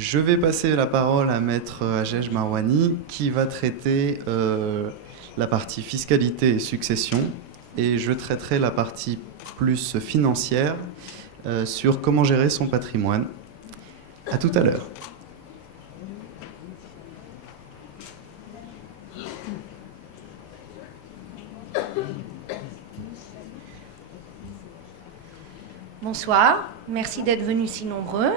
Je vais passer la parole à Maître Hajej Marwani qui va traiter la partie fiscalité et succession, et je traiterai la partie plus financière sur comment gérer son patrimoine. À tout à l'heure. Bonsoir, merci d'être venus si nombreux.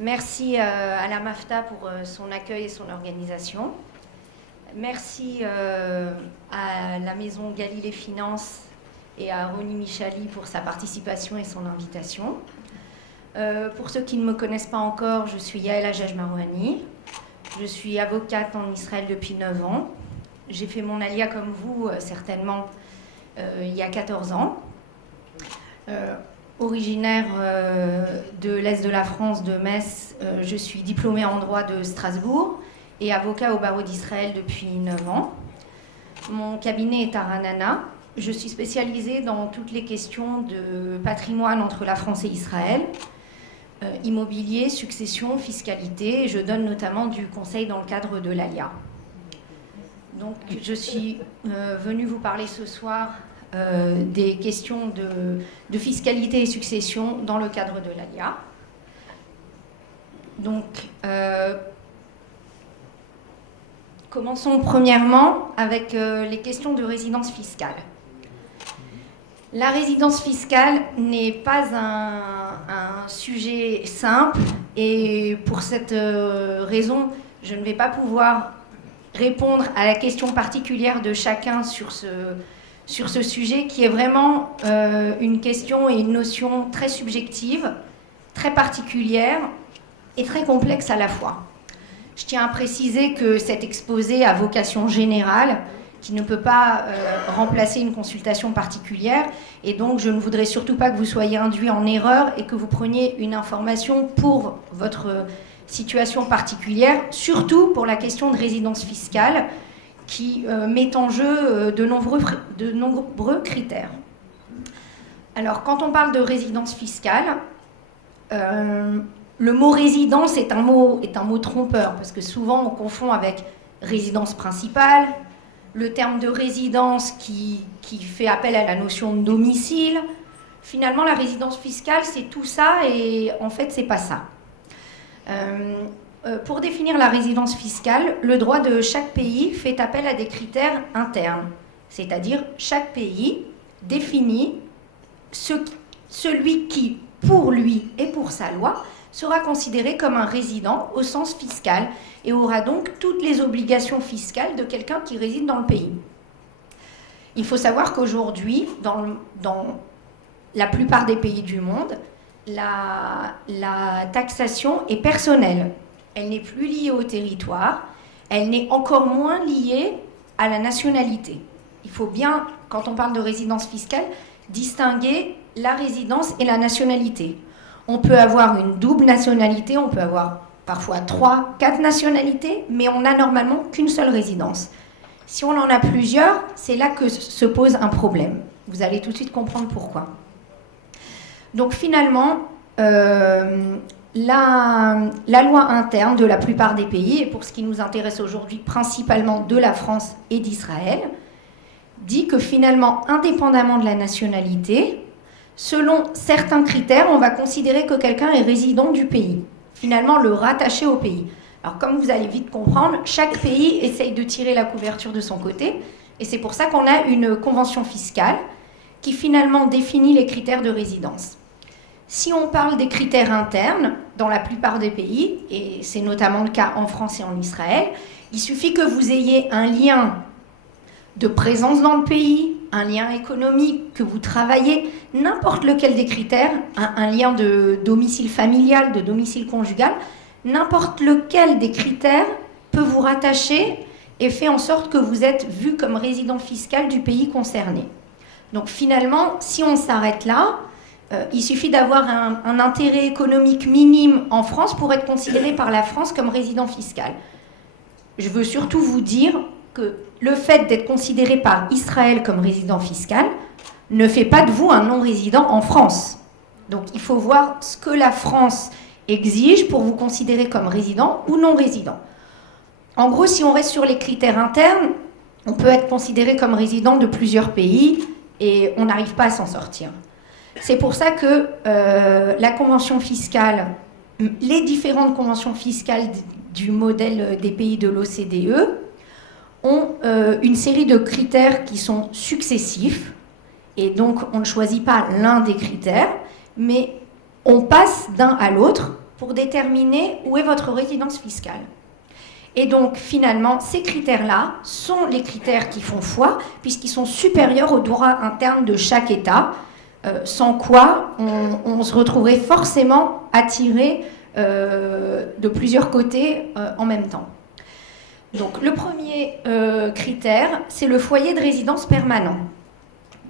Merci à la MAFTA pour son accueil et son organisation. Merci à la Maison Galilée Finance et à Ronnie Michali pour sa participation et son invitation. Pour ceux qui ne me connaissent pas encore, je suis Yael Hajej Marwani. Je suis avocate en Israël depuis 9 ans. J'ai fait mon alia comme vous, certainement, il y a 14 ans. Originaire de l'Est de la France, de Metz, je suis diplômée en droit de Strasbourg et avocat au barreau d'Israël depuis 9 ans. Mon cabinet est à Ranana. Je suis spécialisée dans toutes les questions de patrimoine entre la France et Israël, immobilier, succession, fiscalité, et je donne notamment du conseil dans le cadre de l'ALIA. Donc je suis venue vous parler ce soir des questions de fiscalité et succession dans le cadre de l'ALIA. Donc, commençons premièrement avec les questions de résidence fiscale. La résidence fiscale n'est pas un sujet simple et pour cette raison, je ne vais pas pouvoir répondre à la question particulière de chacun sur ce sujet qui est vraiment une question et une notion très subjective, très particulière et très complexe à la fois. Je tiens à préciser que cet exposé a vocation générale, qui ne peut pas remplacer une consultation particulière, et donc je ne voudrais surtout pas que vous soyez induits en erreur et que vous preniez une information pour votre situation particulière, surtout pour la question de résidence fiscale, qui met en jeu de nombreux critères. Alors, quand on parle de résidence fiscale, le mot résidence est un mot trompeur, parce que souvent on confond avec résidence principale, le terme de résidence qui fait appel à la notion de domicile. Finalement, la résidence fiscale, c'est tout ça, et en fait, c'est pas ça. Pour définir la résidence fiscale, le droit de chaque pays fait appel à des critères internes, c'est-à-dire chaque pays définit celui qui, pour lui et pour sa loi, sera considéré comme un résident au sens fiscal et aura donc toutes les obligations fiscales de quelqu'un qui réside dans le pays. Il faut savoir qu'aujourd'hui, dans la plupart des pays du monde, la taxation est personnelle. Elle n'est plus liée au territoire, elle n'est encore moins liée à la nationalité. Il faut bien, quand on parle de résidence fiscale, distinguer la résidence et la nationalité. On peut avoir une double nationalité, on peut avoir parfois 3, 4 nationalités, mais on n'a normalement qu'une seule résidence. Si on en a plusieurs, c'est là que se pose un problème. Vous allez tout de suite comprendre pourquoi. Donc finalement, la loi interne de la plupart des pays, et pour ce qui nous intéresse aujourd'hui principalement de la France et d'Israël, dit que finalement, indépendamment de la nationalité, selon certains critères, on va considérer que quelqu'un est résident du pays, finalement le rattacher au pays. Alors comme vous allez vite comprendre, chaque pays essaye de tirer la couverture de son côté, et c'est pour ça qu'on a une convention fiscale qui finalement définit les critères de résidence. Si on parle des critères internes, dans la plupart des pays, et c'est notamment le cas en France et en Israël, il suffit que vous ayez un lien de présence dans le pays, un lien économique, que vous travaillez, n'importe lequel des critères, un lien de domicile familial, de domicile conjugal, n'importe lequel des critères peut vous rattacher et fait en sorte que vous êtes vu comme résident fiscal du pays concerné. Donc finalement, si on s'arrête là, il suffit d'avoir un intérêt économique minime en France pour être considéré par la France comme résident fiscal. Je veux surtout vous dire que le fait d'être considéré par Israël comme résident fiscal ne fait pas de vous un non-résident en France. Donc il faut voir ce que la France exige pour vous considérer comme résident ou non résident. En gros, si on reste sur les critères internes, on peut être considéré comme résident de plusieurs pays et on n'arrive pas à s'en sortir. C'est pour ça que la convention fiscale, les différentes conventions fiscales du modèle des pays de l'OCDE ont une série de critères qui sont successifs. Et donc, on ne choisit pas l'un des critères, mais on passe d'un à l'autre pour déterminer où est votre résidence fiscale. Et donc, finalement, ces critères-là sont les critères qui font foi, puisqu'ils sont supérieurs aux droits internes de chaque État, sans quoi on se retrouverait forcément attiré de plusieurs côtés en même temps. Donc, le premier critère, c'est le foyer de résidence permanent.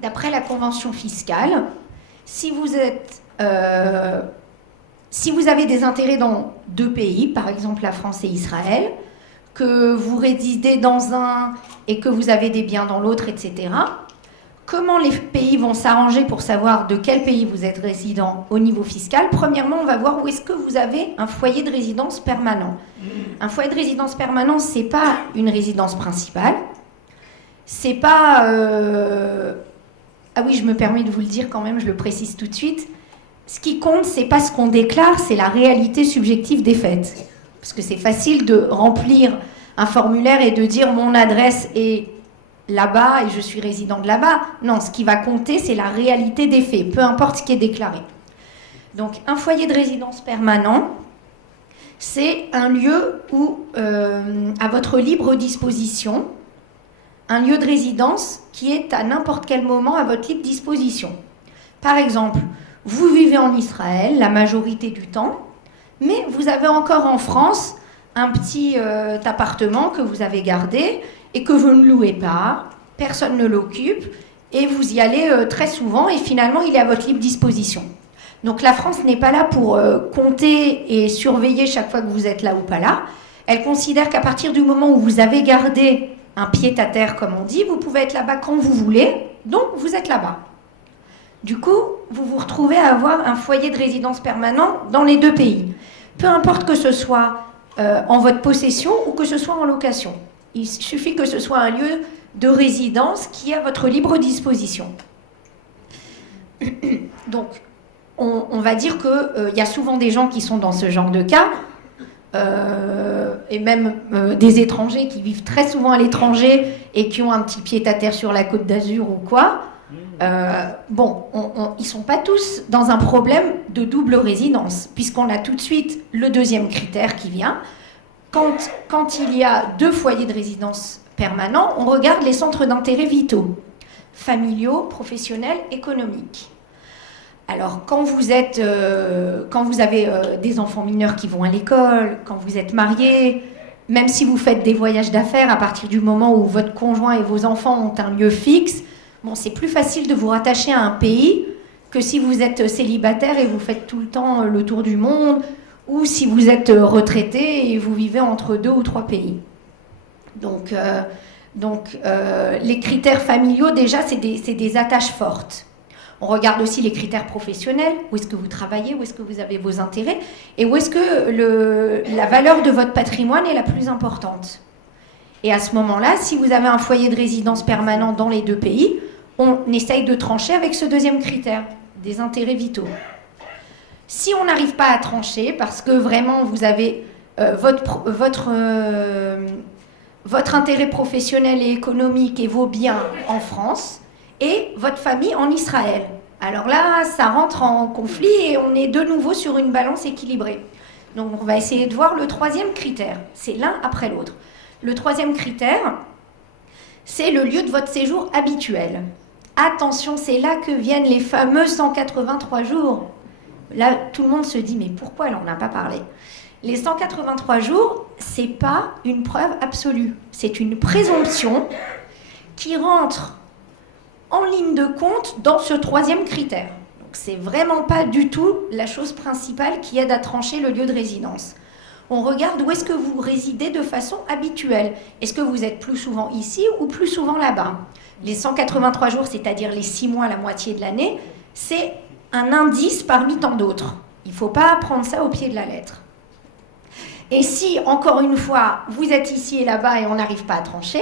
D'après la convention fiscale, si vous avez des intérêts dans deux pays, par exemple la France et Israël, que vous résidez dans un et que vous avez des biens dans l'autre, etc., comment les pays vont s'arranger pour savoir de quel pays vous êtes résident au niveau fiscal? Premièrement, on va voir où est-ce que vous avez un foyer de résidence permanent. Un foyer de résidence permanent, ce n'est pas une résidence principale. C'est pas... Ah oui, je me permets de vous le dire quand même, je le précise tout de suite. Ce qui compte, c'est pas ce qu'on déclare, c'est la réalité subjective des faits. Parce que c'est facile de remplir un formulaire et de dire mon adresse est là-bas et je suis résident de là-bas. Non, ce qui va compter, c'est la réalité des faits, peu importe ce qui est déclaré. Donc, un foyer de résidence permanent, c'est un lieu où, à votre libre disposition, un lieu de résidence qui est à n'importe quel moment à votre libre disposition. Par exemple, vous vivez en Israël la majorité du temps, mais vous avez encore en France un petit appartement que vous avez gardé et que vous ne louez pas, personne ne l'occupe, et vous y allez très souvent, et finalement, il est à votre libre disposition. Donc la France n'est pas là pour compter et surveiller chaque fois que vous êtes là ou pas là. Elle considère qu'à partir du moment où vous avez gardé un pied-à-terre, comme on dit, vous pouvez être là-bas quand vous voulez, donc vous êtes là-bas. Du coup, vous vous retrouvez à avoir un foyer de résidence permanent dans les deux pays. Peu importe que ce soit en votre possession ou que ce soit en location. Il suffit que ce soit un lieu de résidence qui est à votre libre disposition. Donc, on va dire qu'il y a souvent des gens qui sont dans ce genre de cas, et même des étrangers qui vivent très souvent à l'étranger et qui ont un petit pied-à-terre sur la Côte d'Azur ou quoi. Ils ne sont pas tous dans un problème de double résidence, puisqu'on a tout de suite le deuxième critère qui vient. Quand il y a deux foyers de résidence permanents, on regarde les centres d'intérêt vitaux, familiaux, professionnels, économiques. Alors, quand vous avez des enfants mineurs qui vont à l'école, quand vous êtes marié, même si vous faites des voyages d'affaires, à partir du moment où votre conjoint et vos enfants ont un lieu fixe, c'est plus facile de vous rattacher à un pays que si vous êtes célibataire et vous faites tout le temps le tour du monde, ou si vous êtes retraité et vous vivez entre 2 ou 3 pays. Donc, les critères familiaux, déjà, c'est des attaches fortes. On regarde aussi les critères professionnels, où est-ce que vous travaillez, où est-ce que vous avez vos intérêts, et où est-ce que la valeur de votre patrimoine est la plus importante. Et à ce moment-là, si vous avez un foyer de résidence permanent dans les deux pays, on essaye de trancher avec ce deuxième critère, des intérêts vitaux. Si on n'arrive pas à trancher, parce que vraiment vous avez votre intérêt professionnel et économique et vos biens en France, et votre famille en Israël. Alors là, ça rentre en conflit et on est de nouveau sur une balance équilibrée. Donc on va essayer de voir le troisième critère. C'est l'un après l'autre. Le troisième critère, c'est le lieu de votre séjour habituel. Attention, c'est là que viennent les fameux 183 jours. Là, tout le monde se dit, mais pourquoi elle n'en a pas parlé? Les 183 jours, ce n'est pas une preuve absolue. C'est une présomption qui rentre en ligne de compte dans ce troisième critère. Donc, c'est vraiment pas du tout la chose principale qui aide à trancher le lieu de résidence. On regarde où est-ce que vous résidez de façon habituelle. Est-ce que vous êtes plus souvent ici ou plus souvent là-bas? Les 183 jours, c'est-à-dire les 6 mois, la moitié de l'année, c'est un indice parmi tant d'autres. Il ne faut pas prendre ça au pied de la lettre. Et si, encore une fois, vous êtes ici et là-bas et on n'arrive pas à trancher,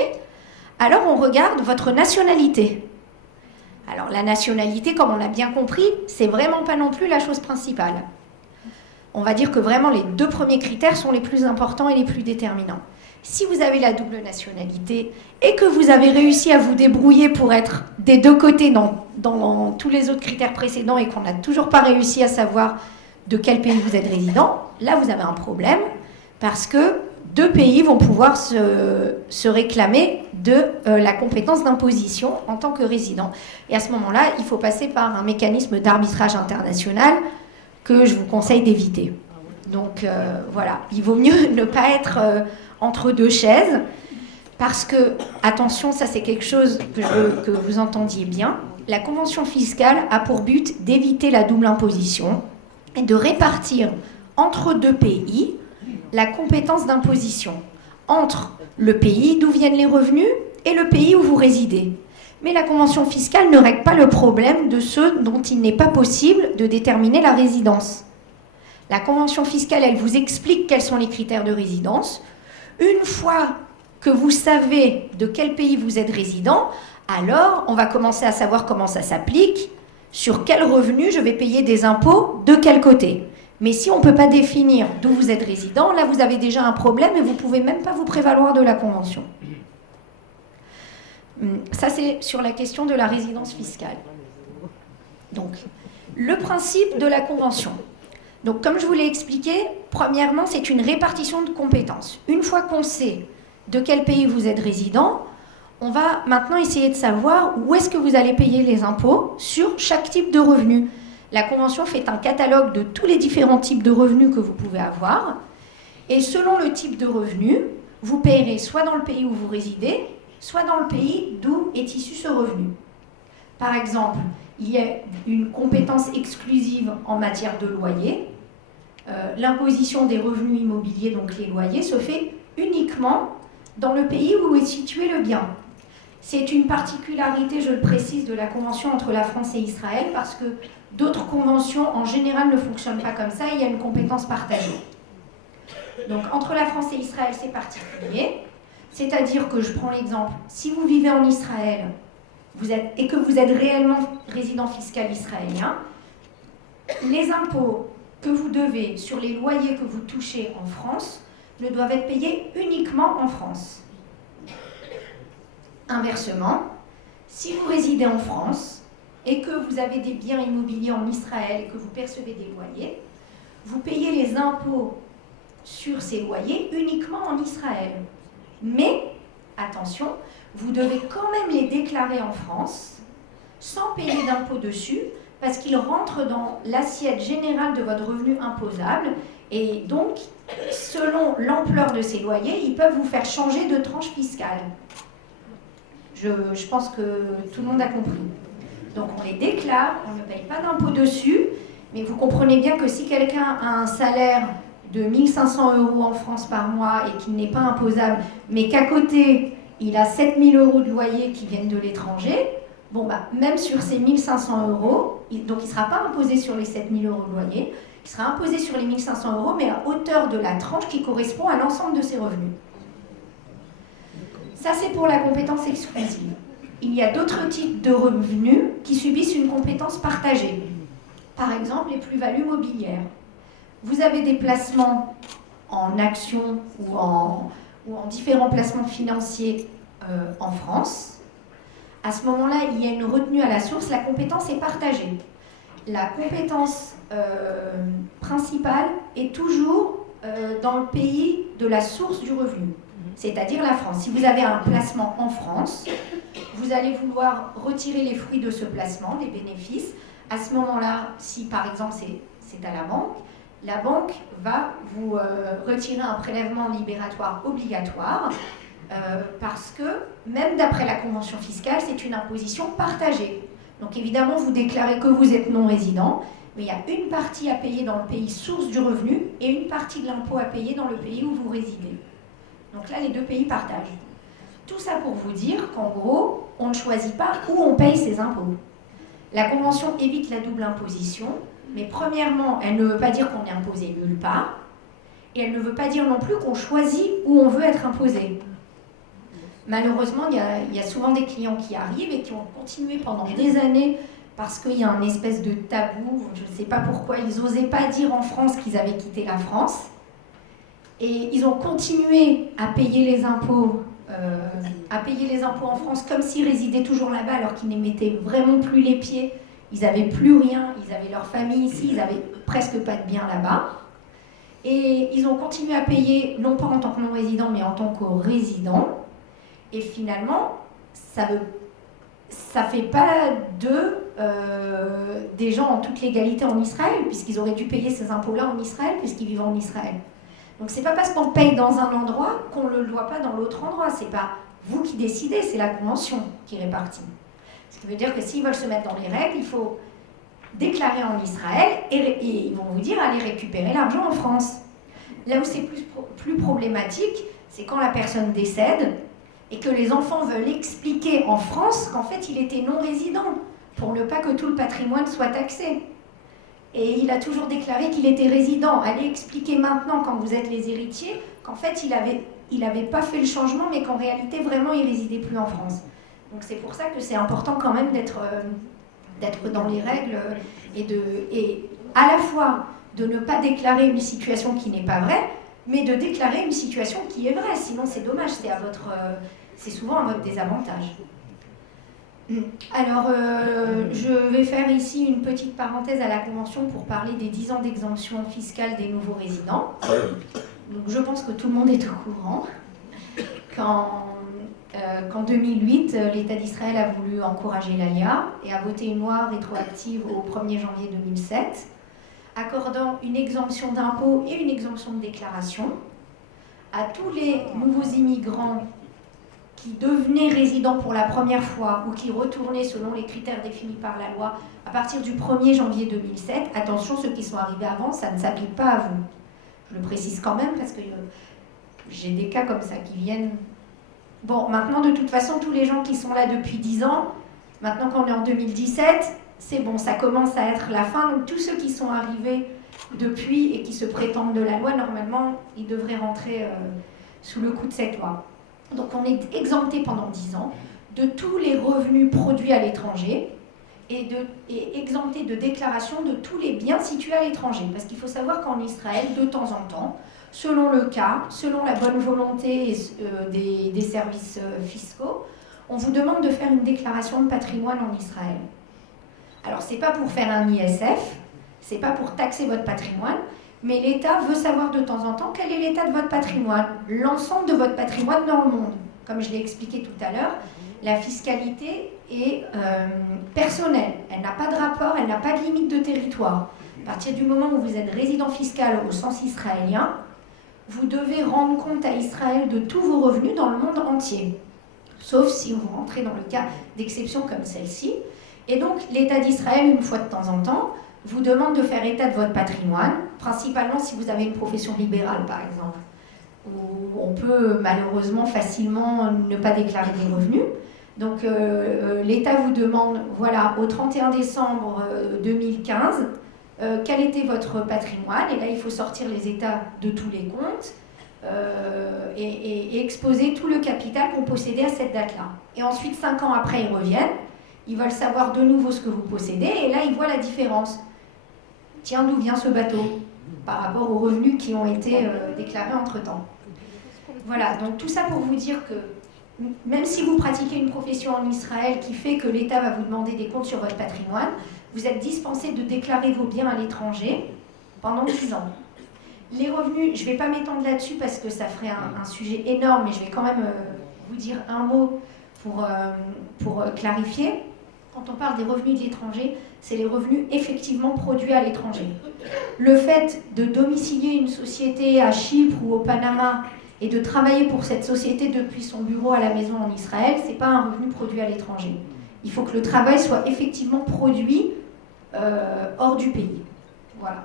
alors on regarde votre nationalité. Alors la nationalité, comme on l'a bien compris, c'est vraiment pas non plus la chose principale. On va dire que vraiment les 2 premiers critères sont les plus importants et les plus déterminants. Si vous avez la double nationalité et que vous avez réussi à vous débrouiller pour être des 2 côtés dans tous les autres critères précédents et qu'on n'a toujours pas réussi à savoir de quel pays vous êtes résident, là vous avez un problème parce que 2 pays vont pouvoir se réclamer de la compétence d'imposition en tant que résident. Et à ce moment-là, il faut passer par un mécanisme d'arbitrage international que je vous conseille d'éviter. Donc voilà, il vaut mieux ne pas être entre 2 chaises parce que, attention, ça c'est quelque chose que je veux que vous entendiez bien, la convention fiscale a pour but d'éviter la double imposition et de répartir entre 2 pays la compétence d'imposition entre le pays d'où viennent les revenus et le pays où vous résidez. Mais la convention fiscale ne règle pas le problème de ceux dont il n'est pas possible de déterminer la résidence. La convention fiscale, elle vous explique quels sont les critères de résidence. Une fois que vous savez de quel pays vous êtes résident, alors on va commencer à savoir comment ça s'applique, sur quel revenu je vais payer des impôts, de quel côté. Mais si on ne peut pas définir d'où vous êtes résident, là vous avez déjà un problème et vous ne pouvez même pas vous prévaloir de la convention. Ça c'est sur la question de la résidence fiscale. Donc, le principe de la convention. Donc, comme je vous l'ai expliqué, premièrement, c'est une répartition de compétences. Une fois qu'on sait de quel pays vous êtes résident, on va maintenant essayer de savoir où est-ce que vous allez payer les impôts sur chaque type de revenu. La Convention fait un catalogue de tous les différents types de revenus que vous pouvez avoir. Et selon le type de revenu, vous payerez soit dans le pays où vous résidez, soit dans le pays d'où est issu ce revenu. Par exemple, il y a une compétence exclusive en matière de loyer. L'imposition des revenus immobiliers, donc les loyers, se fait uniquement dans le pays où est situé le bien. C'est une particularité, je le précise, de la convention entre la France et Israël, parce que d'autres conventions, en général, ne fonctionnent pas comme ça, il y a une compétence partagée. Donc, entre la France et Israël, c'est particulier. C'est-à-dire que, je prends l'exemple, si vous vivez en Israël et que vous êtes réellement résident fiscal israélien, les impôts que vous devez sur les loyers que vous touchez en France ne doivent être payés uniquement en France. Inversement, si vous résidez en France et que vous avez des biens immobiliers en Israël et que vous percevez des loyers, vous payez les impôts sur ces loyers uniquement en Israël. Mais, attention, vous devez quand même les déclarer en France sans payer d'impôts dessus parce qu'ils rentrent dans l'assiette générale de votre revenu imposable et donc, selon l'ampleur de ces loyers, ils peuvent vous faire changer de tranche fiscale. Je pense que tout le monde a compris. Donc on les déclare, on ne paye pas d'impôt dessus, mais vous comprenez bien que si quelqu'un a un salaire de 1 500 € en France par mois et qu'il n'est pas imposable, mais qu'à côté, il a 7 000 € de loyer qui viennent de l'étranger, bon bah, même sur ces 1 500 €, donc il ne sera pas imposé sur les 7 000 € de loyer, il sera imposé sur les 1 500 €, mais à hauteur de la tranche qui correspond à l'ensemble de ses revenus. Ça, c'est pour la compétence exclusive. Il y a d'autres types de revenus qui subissent une compétence partagée. Par exemple, les plus-values mobilières. Vous avez des placements en actions ou en différents placements financiers en France. À ce moment-là, il y a une retenue à la source. La compétence est partagée. La compétence principale est toujours dans le pays de la source du revenu, c'est-à-dire la France. Si vous avez un placement en France, vous allez vouloir retirer les fruits de ce placement, les bénéfices. À ce moment-là, si par exemple c'est à la banque va vous retirer un prélèvement libératoire obligatoire parce que, même d'après la convention fiscale, c'est une imposition partagée. Donc évidemment, vous déclarez que vous êtes non-résident, mais il y a une partie à payer dans le pays source du revenu et une partie de l'impôt à payer dans le pays où vous résidez. Donc là, les 2 pays partagent. Tout ça pour vous dire qu'en gros, on ne choisit pas où on paye ses impôts. La Convention évite la double imposition, Mais premièrement, elle ne veut pas dire qu'on est imposé nulle part, et elle ne veut pas dire non plus qu'on choisit où on veut être imposé. Malheureusement, il y a souvent des clients qui arrivent et qui ont continué pendant des années parce qu'il y a un espèce de tabou, je ne sais pas pourquoi, ils n'osaient pas dire en France qu'ils avaient quitté la France. Et ils ont continué à payer les impôts en France comme s'ils résidaient toujours là-bas alors qu'ils n'y mettaient vraiment plus les pieds. Ils n'avaient plus rien, ils avaient leur famille ici, ils n'avaient presque pas de biens là-bas. Et ils ont continué à payer, non pas en tant que non-résidents, mais en tant que résidents. Et finalement, ça fait pas d'eux des gens en toute légalité en Israël, puisqu'ils auraient dû payer ces impôts-là en Israël, puisqu'ils vivent en Israël. Donc c'est pas parce qu'on paye dans un endroit qu'on ne le doit pas dans l'autre endroit. C'est pas vous qui décidez, c'est la convention qui répartit. Ce qui veut dire que s'ils veulent se mettre dans les règles, il faut déclarer en Israël et ils vont vous dire allez récupérer l'argent en France. Là où c'est plus problématique, c'est quand la personne décède et que les enfants veulent expliquer en France qu'en fait il était non-résident pour ne pas que tout le patrimoine soit taxé. Et il a toujours déclaré qu'il était résident. Allez expliquer maintenant, quand vous êtes les héritiers, qu'en fait il avait pas fait le changement, mais qu'en réalité vraiment il résidait plus en France. Donc c'est pour ça que c'est important quand même d'être dans les règles et à la fois de ne pas déclarer une situation qui n'est pas vraie, mais de déclarer une situation qui est vraie. Sinon c'est dommage, c'est souvent à votre désavantage. Alors, je vais faire ici une petite parenthèse à la Convention pour parler des 10 ans d'exemption fiscale des nouveaux résidents. Donc, je pense que tout le monde est au courant qu'en 2008, l'État d'Israël a voulu encourager l'ALIA et a voté une loi rétroactive au 1er janvier 2007, accordant une exemption d'impôt et une exemption de déclaration à tous les nouveaux immigrants qui devenaient résidents pour la première fois ou qui retournaient selon les critères définis par la loi à partir du 1er janvier 2007. Attention, ceux qui sont arrivés avant, ça ne s'applique pas à vous. Je le précise quand même parce que j'ai des cas comme ça qui viennent. Bon, maintenant, de toute façon, tous les gens qui sont là depuis 10 ans, maintenant qu'on est en 2017, c'est bon, ça commence à être la fin. Donc tous ceux qui sont arrivés depuis et qui se prétendent de la loi, normalement, ils devraient rentrer sous le coup de cette loi. Donc on est exempté pendant 10 ans de tous les revenus produits à l'étranger et exempté de déclaration de tous les biens situés à l'étranger. Parce qu'il faut savoir qu'en Israël, de temps en temps, selon le cas, selon la bonne volonté des services fiscaux, on vous demande de faire une déclaration de patrimoine en Israël. Alors c'est pas pour faire un ISF, c'est pas pour taxer votre patrimoine, mais l'État veut savoir de temps en temps quel est l'état de votre patrimoine, l'ensemble de votre patrimoine dans le monde. Comme je l'ai expliqué tout à l'heure, la fiscalité est personnelle. Elle n'a pas de rapport, elle n'a pas de limite de territoire. À partir du moment où vous êtes résident fiscal au sens israélien, vous devez rendre compte à Israël de tous vos revenus dans le monde entier. Sauf si vous rentrez dans le cas d'exception comme celle-ci. Et donc l'État d'Israël, une fois de temps en temps, vous demande de faire état de votre patrimoine, principalement si vous avez une profession libérale, par exemple, où on peut malheureusement facilement ne pas déclarer des revenus. Donc l'État vous demande, voilà, au 31 décembre 2015, quel était votre patrimoine, et là il faut sortir les états de tous les comptes et exposer tout le capital qu'on possédait à cette date-là. Et ensuite, 5 ans après, ils reviennent, ils veulent savoir de nouveau ce que vous possédez, et là ils voient la différence. Tiens, d'où vient ce bateau par rapport aux revenus qui ont été déclarés entre-temps. Voilà, donc tout ça pour vous dire que même si vous pratiquez une profession en Israël qui fait que l'État va vous demander des comptes sur votre patrimoine, vous êtes dispensé de déclarer vos biens à l'étranger pendant 10 ans. Les revenus, je ne vais pas m'étendre là-dessus parce que ça ferait un sujet énorme, mais je vais quand même vous dire un mot pour clarifier. Quand on parle des revenus de l'étranger, c'est les revenus effectivement produits à l'étranger. Le fait de domicilier une société à Chypre ou au Panama et de travailler pour cette société depuis son bureau à la maison en Israël, ce n'est pas un revenu produit à l'étranger. Il faut que le travail soit effectivement produit hors du pays. Voilà.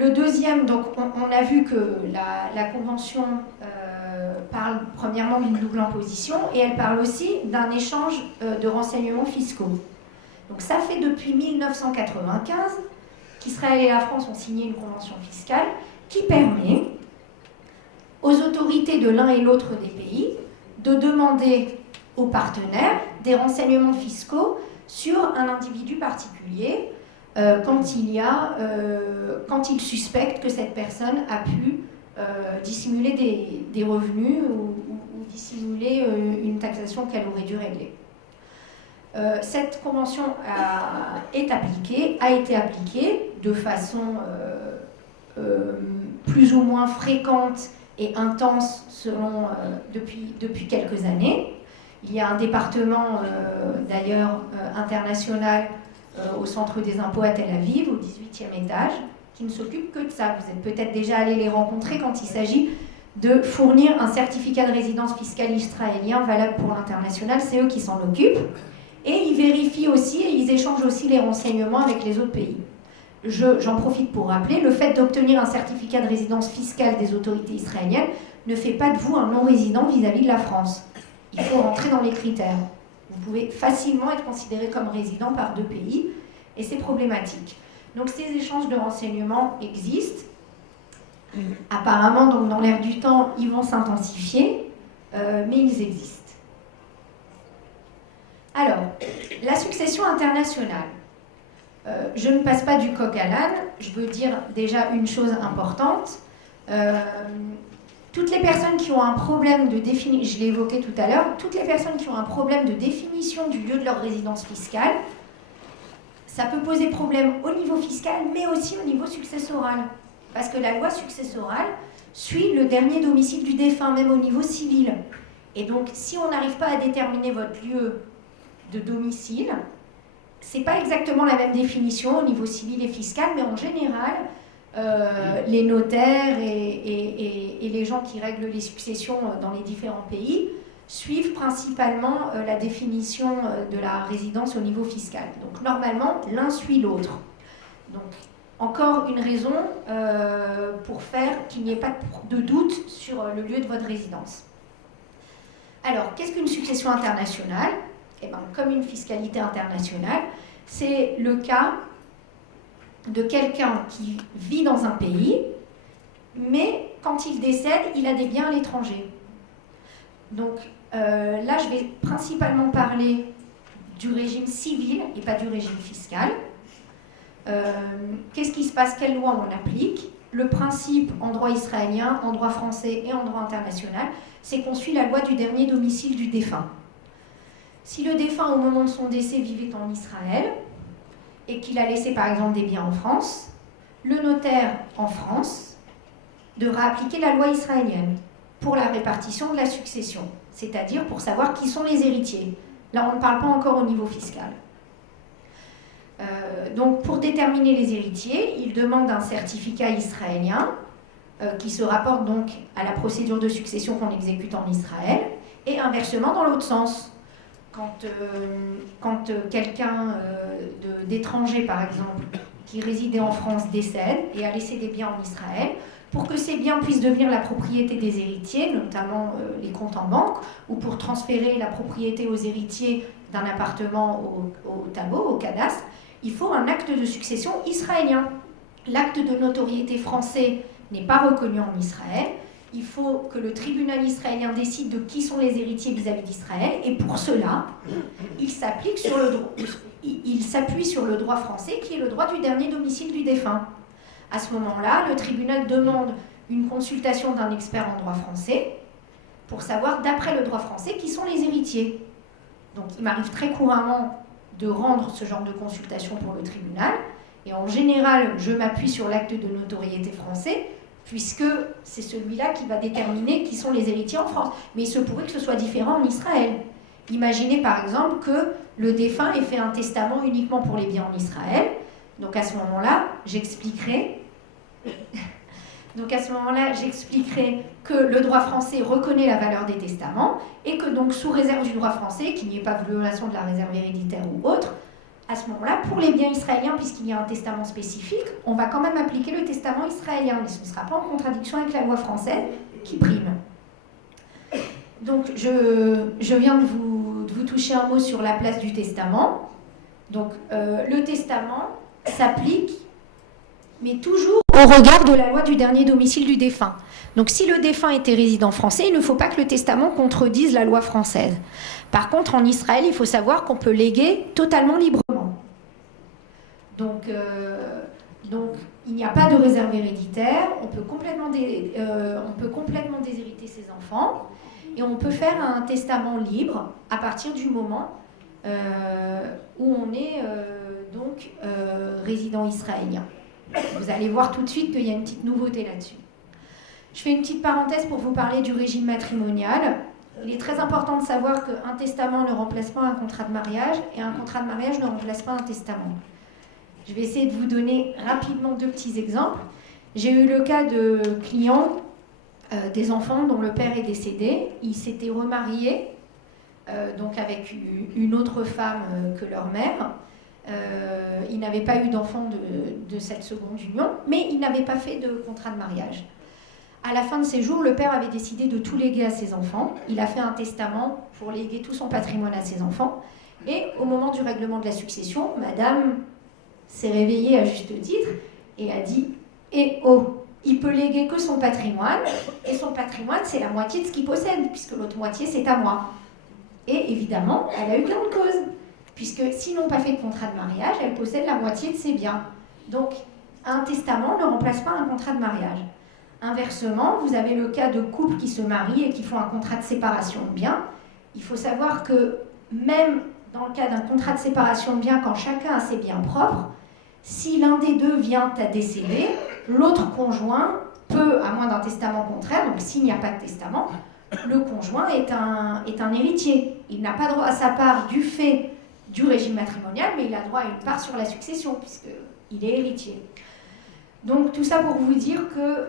Le deuxième, donc on a vu que la Convention parle premièrement d'une double imposition et elle parle aussi d'un échange de renseignements fiscaux. Donc ça fait depuis 1995 qu'Israël et la France ont signé une convention fiscale qui permet aux autorités de l'un et l'autre des pays de demander aux partenaires des renseignements fiscaux sur un individu particulier quand il suspecte que cette personne a pu dissimuler des revenus ou dissimuler une taxation qu'elle aurait dû régler. Cette convention a été appliquée de façon plus ou moins fréquente et intense depuis quelques années. Il y a un département d'ailleurs international au centre des impôts à Tel Aviv, au 18e étage, qui ne s'occupe que de ça. Vous êtes peut-être déjà allé les rencontrer quand il s'agit de fournir un certificat de résidence fiscale israélien valable pour l'international. C'est eux qui s'en occupent. Et ils vérifient aussi et ils échangent aussi les renseignements avec les autres pays. J'en profite pour rappeler, le fait d'obtenir un certificat de résidence fiscale des autorités israéliennes ne fait pas de vous un non-résident vis-à-vis de la France. Il faut rentrer dans les critères. Vous pouvez facilement être considéré comme résident par deux pays, et c'est problématique. Donc ces échanges de renseignements existent. Apparemment, donc, dans l'air du temps, ils vont s'intensifier, mais ils existent. Alors, la succession internationale. Je ne passe pas du coq à l'âne, je veux dire déjà une chose importante. Toutes les personnes qui ont un problème de définition, je l'ai évoqué tout à l'heure, toutes les personnes qui ont un problème de définition du lieu de leur résidence fiscale, ça peut poser problème au niveau fiscal, mais aussi au niveau successoral. Parce que la loi successorale suit le dernier domicile du défunt, même au niveau civil. Et donc, si on n'arrive pas à déterminer votre lieu de domicile, c'est pas exactement la même définition au niveau civil et fiscal, mais en général, les notaires et les gens qui règlent les successions dans les différents pays suivent principalement la définition de la résidence au niveau fiscal. Donc normalement, l'un suit l'autre. Donc encore une raison pour faire qu'il n'y ait pas de doute sur le lieu de votre résidence. Alors, qu'est-ce qu'une succession internationale ? Eh bien, comme une fiscalité internationale, c'est le cas de quelqu'un qui vit dans un pays, mais quand il décède, il a des biens à l'étranger. Donc là, je vais principalement parler du régime civil et pas du régime fiscal. Qu'est-ce qui se passe? Quelle loi on applique? Le principe en droit israélien, en droit français et en droit international, c'est qu'on suit la loi du dernier domicile du défunt. Si le défunt, au moment de son décès, vivait en Israël et qu'il a laissé par exemple des biens en France, le notaire en France devra appliquer la loi israélienne pour la répartition de la succession, c'est-à-dire pour savoir qui sont les héritiers. Là, on ne parle pas encore au niveau fiscal. Donc, pour déterminer les héritiers, il demande un certificat israélien qui se rapporte donc à la procédure de succession qu'on exécute en Israël, et inversement dans l'autre sens. Quand quelqu'un d'étranger, par exemple, qui résidait en France décède et a laissé des biens en Israël, pour que ces biens puissent devenir la propriété des héritiers, notamment les comptes en banque, ou pour transférer la propriété aux héritiers d'un appartement au tableau, au cadastre, il faut un acte de succession israélien. L'acte de notoriété français n'est pas reconnu en Israël. Il faut que le tribunal israélien décide de qui sont les héritiers vis-à-vis d'Israël, et pour cela, il s'appuie sur le droit français, qui est le droit du dernier domicile du défunt. À ce moment-là, le tribunal demande une consultation d'un expert en droit français pour savoir, d'après le droit français, qui sont les héritiers. Donc, il m'arrive très couramment de rendre ce genre de consultation pour le tribunal, et en général, je m'appuie sur l'acte de notoriété français, puisque c'est celui-là qui va déterminer qui sont les héritiers en France. Mais il se pourrait que ce soit différent en Israël. Imaginez par exemple que le défunt ait fait un testament uniquement pour les biens en Israël. Donc à ce moment-là, j'expliquerai que le droit français reconnaît la valeur des testaments, et que donc sous réserve du droit français, qu'il n'y ait pas de violation de la réserve héréditaire ou autre, à ce moment-là, pour les biens israéliens, puisqu'il y a un testament spécifique, on va quand même appliquer le testament israélien, mais ce ne sera pas en contradiction avec la loi française qui prime. Donc, je viens de vous toucher un mot sur la place du testament. Donc le testament s'applique, mais toujours au regard de la loi du dernier domicile du défunt. Donc si le défunt était résident français, il ne faut pas que le testament contredise la loi française. Par contre, en Israël, il faut savoir qu'on peut léguer totalement librement. Donc il n'y a pas de réserve héréditaire, on peut complètement déshériter ses enfants, et on peut faire un testament libre à partir du moment où on est résident israélien. Vous allez voir tout de suite qu'il y a une petite nouveauté là-dessus. Je fais une petite parenthèse pour vous parler du régime matrimonial. Il est très important de savoir qu'un testament ne remplace pas un contrat de mariage et un contrat de mariage ne remplace pas un testament. Je vais essayer de vous donner rapidement 2 petits exemples. J'ai eu le cas de clients, des enfants dont le père est décédé. Ils s'étaient remariés donc avec une autre femme que leur mère. Ils n'avaient pas eu d'enfants de cette seconde union, mais ils n'avaient pas fait de contrat de mariage. À la fin de ses jours, le père avait décidé de tout léguer à ses enfants. Il a fait un testament pour léguer tout son patrimoine à ses enfants. Et au moment du règlement de la succession, madame s'est réveillée à juste titre et a dit « Eh oh, il peut léguer que son patrimoine, et son patrimoine, c'est la moitié de ce qu'il possède, puisque l'autre moitié, c'est à moi. » Et évidemment, elle a eu gain de cause, puisque s'ils n'ont pas fait de contrat de mariage, elle possède la moitié de ses biens. Donc, un testament ne remplace pas un contrat de mariage. Inversement, vous avez le cas de couples qui se marient et qui font un contrat de séparation de biens. Il faut savoir que même dans le cas d'un contrat de séparation de biens, quand chacun a ses biens propres, si l'un des deux vient à décéder, l'autre conjoint peut, à moins d'un testament contraire, donc s'il n'y a pas de testament, le conjoint est un héritier. Il n'a pas droit à sa part du fait du régime matrimonial, mais il a droit à une part sur la succession, puisqu'il est héritier. Donc tout ça pour vous dire que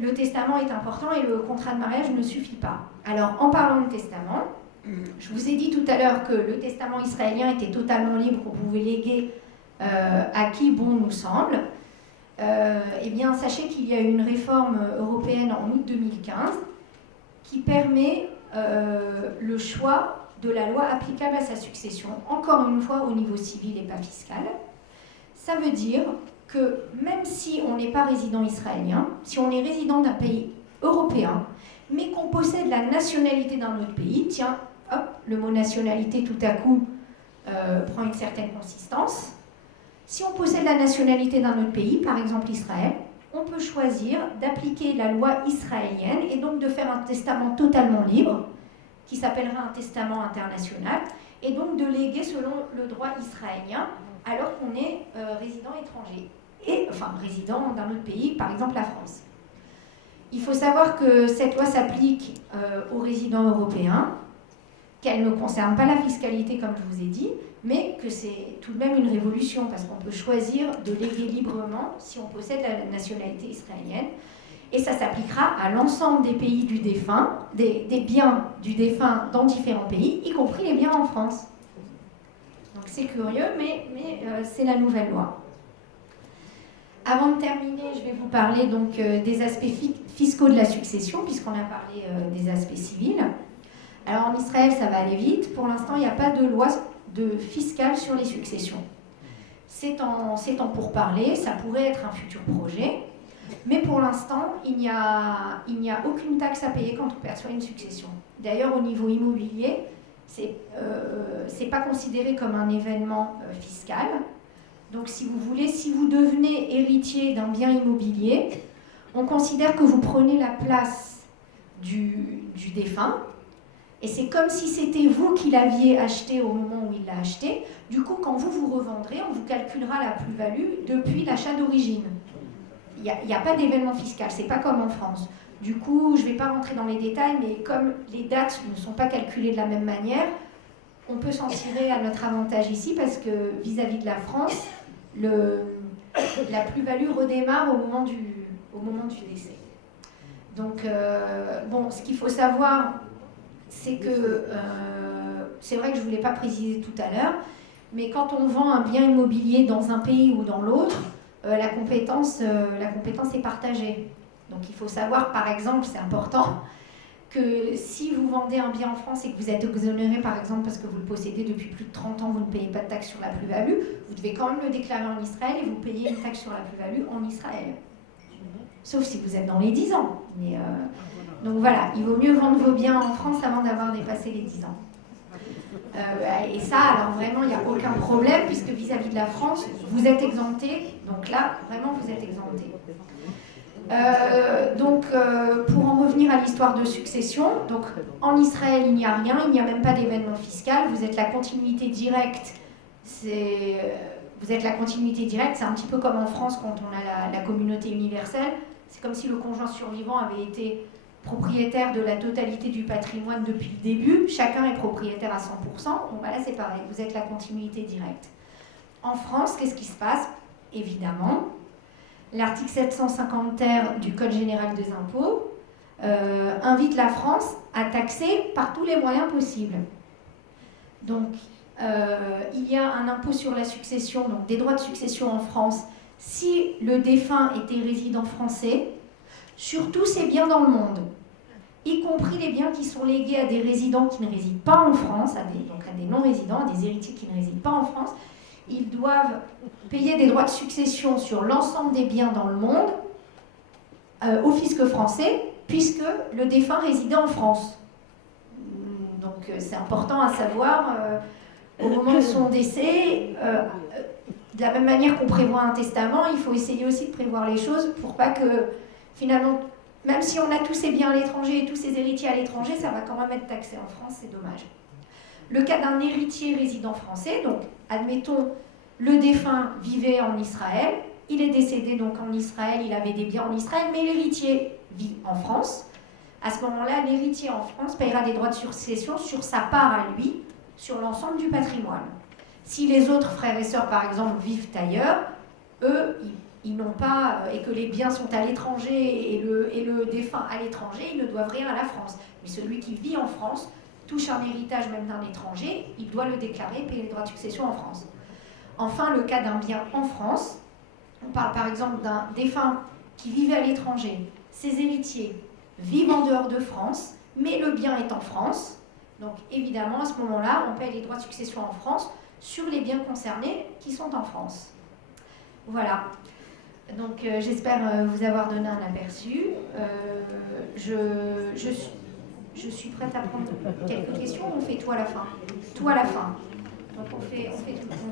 le testament est important et le contrat de mariage ne suffit pas. Alors en parlant de testament, je vous ai dit tout à l'heure que le testament israélien était totalement libre, qu'on pouvait léguer à qui bon nous semble. Eh bien sachez qu'il y a eu une réforme européenne en août 2015 qui permet le choix de la loi applicable à sa succession, encore une fois au niveau civil et pas fiscal. Ça veut dire que même si on n'est pas résident israélien, si on est résident d'un pays européen, mais qu'on possède la nationalité d'un autre pays, tiens, hop, le mot nationalité tout à coup prend une certaine consistance. Si on possède la nationalité d'un autre pays, par exemple Israël, on peut choisir d'appliquer la loi israélienne et donc de faire un testament totalement libre, qui s'appellera un testament international, et donc de léguer selon le droit israélien, alors qu'on est résident étranger, enfin résident d'un autre pays, par exemple la France. Il faut savoir que cette loi s'applique aux résidents européens, qu'elle ne concerne pas la fiscalité comme je vous ai dit, mais que c'est tout de même une révolution parce qu'on peut choisir de léguer librement si on possède la nationalité israélienne. Et ça s'appliquera à l'ensemble des pays du défunt, des biens du défunt dans différents pays, y compris les biens en France. Donc c'est curieux, mais c'est la nouvelle loi. Avant de terminer, je vais vous parler donc des aspects fiscaux de la succession, puisqu'on a parlé des aspects civils. Alors en Israël, ça va aller vite. Pour l'instant, il n'y a pas de loi fiscale sur les successions. C'est en pourparlers, ça pourrait être un futur projet. Mais pour l'instant, il n'y a aucune taxe à payer quand on perçoit une succession. D'ailleurs, au niveau immobilier, c'est pas considéré comme un événement fiscal. Donc, si vous voulez, si vous devenez héritier d'un bien immobilier, on considère que vous prenez la place du défunt. Et c'est comme si c'était vous qui l'aviez acheté au moment où il l'a acheté. Du coup, quand vous revendrez, on vous calculera la plus-value depuis l'achat d'origine. Il n'y a pas d'événement fiscal, c'est pas comme en France. Du coup, je ne vais pas rentrer dans les détails, mais comme les dates ne sont pas calculées de la même manière, on peut s'en tirer à notre avantage ici parce que vis-à-vis de la France, la plus-value redémarre au moment du décès. Donc, ce qu'il faut savoir, c'est que, c'est vrai que je ne voulais pas préciser tout à l'heure, mais quand on vend un bien immobilier dans un pays ou dans l'autre, la compétence est partagée. Donc il faut savoir, par exemple, c'est important, que si vous vendez un bien en France et que vous êtes exonéré, par exemple, parce que vous le possédez depuis plus de 30 ans, vous ne payez pas de taxe sur la plus-value, vous devez quand même le déclarer en Israël et vous payez une taxe sur la plus-value en Israël. Sauf si vous êtes dans les 10 ans. Mais, donc voilà, il vaut mieux vendre vos biens en France avant d'avoir dépassé les 10 ans. Et ça, alors vraiment, il n'y a aucun problème, puisque vis-à-vis de la France, vous êtes exempté. Donc là, vraiment, vous êtes exempté. Pour en revenir à l'histoire de succession, donc en Israël, il n'y a rien, il n'y a même pas d'événement fiscal. Vous êtes la continuité directe. Vous êtes la continuité directe. C'est un petit peu comme en France quand on a la communauté universelle. C'est comme si le conjoint survivant avait été propriétaire de la totalité du patrimoine depuis le début. Chacun est propriétaire à 100%. Donc là, c'est pareil. Vous êtes la continuité directe. En France, qu'est-ce qui se passe? Évidemment, l'article 750 ter du Code général des impôts invite la France à taxer par tous les moyens possibles. Donc, il y a un impôt sur la succession, donc des droits de succession en France, si le défunt était résident français, sur tous ses biens dans le monde, y compris les biens qui sont légués à des résidents qui ne résident pas en France, donc à des non-résidents, à des héritiers qui ne résident pas en France. Ils doivent payer des droits de succession sur l'ensemble des biens dans le monde au fisc français, puisque le défunt résidait en France. Donc c'est important à savoir, au moment de son décès, de la même manière qu'on prévoit un testament, il faut essayer aussi de prévoir les choses pour pas que, finalement, même si on a tous ces biens à l'étranger et tous ces héritiers à l'étranger, ça va quand même être taxé en France, c'est dommage. Le cas d'un héritier résident français, donc admettons le défunt vivait en Israël, il est décédé donc en Israël, il avait des biens en Israël, mais l'héritier vit en France. À ce moment-là, l'héritier en France paiera des droits de succession sur sa part à lui, sur l'ensemble du patrimoine. Si les autres frères et sœurs, par exemple, vivent ailleurs, eux, ils n'ont pas, et que les biens sont à l'étranger et le défunt à l'étranger, ils ne doivent rien à la France. Mais celui qui vit en France touche un héritage même d'un étranger, il doit le déclarer et payer les droits de succession en France. Enfin, le cas d'un bien en France, on parle par exemple d'un défunt qui vivait à l'étranger, ses héritiers vivent en dehors de France, mais le bien est en France. Donc évidemment, à ce moment-là, on paye les droits de succession en France sur les biens concernés qui sont en France. Voilà. Donc j'espère vous avoir donné un aperçu. Je suis prête à prendre quelques questions. On fait tout à la fin. Tout à la fin. Donc on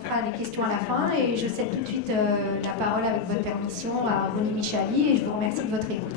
fera les questions à la fin et je cède tout de suite la parole avec votre permission à Ronnie Michali et je vous remercie de votre écoute.